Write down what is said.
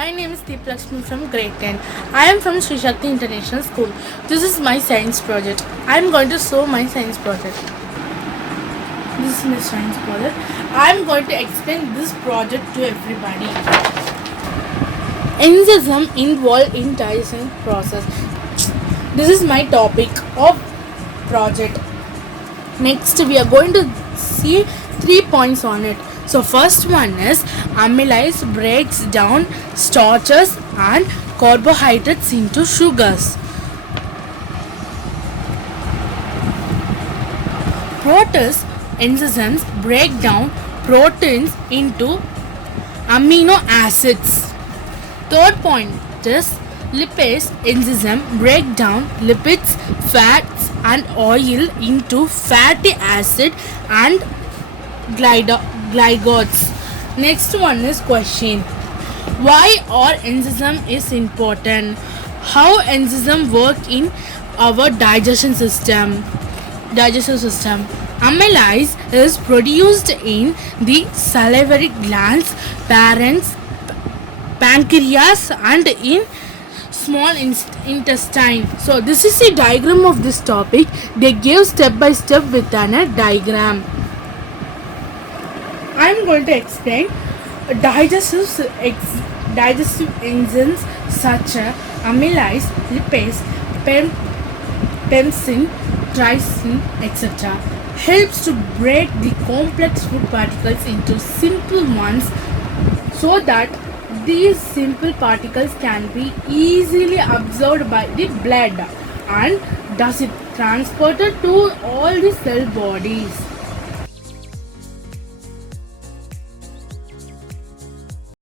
My name is Deeplakshmi from grade 10. I am from Shakthi International School. This is my science project. I am going to show my science project. This is my science project. I am going to explain this project to everybody. Enzymes involved in digestion process. This is my topic of project. Next we are going to see 3 points on it. So first one is amylase breaks down starches and carbohydrates into sugars. Protease enzymes break down proteins into amino acids. Third point is lipase enzymes break down lipids, fats and oil into fatty acid and glycols. Next one is question. Why are enzymes is important? How enzymes work in our digestion system? Amylase is produced in the salivary glands, pancreas and in small intestine. So this is the diagram of this topic. They gave step by step with a diagram. I am going to explain digestive enzymes such as amylase, lipase, pepsin, trypsin, etc. helps to break the complex food particles into simple ones so that these simple particles can be easily absorbed by the blood and thus it transported to all the cell bodies.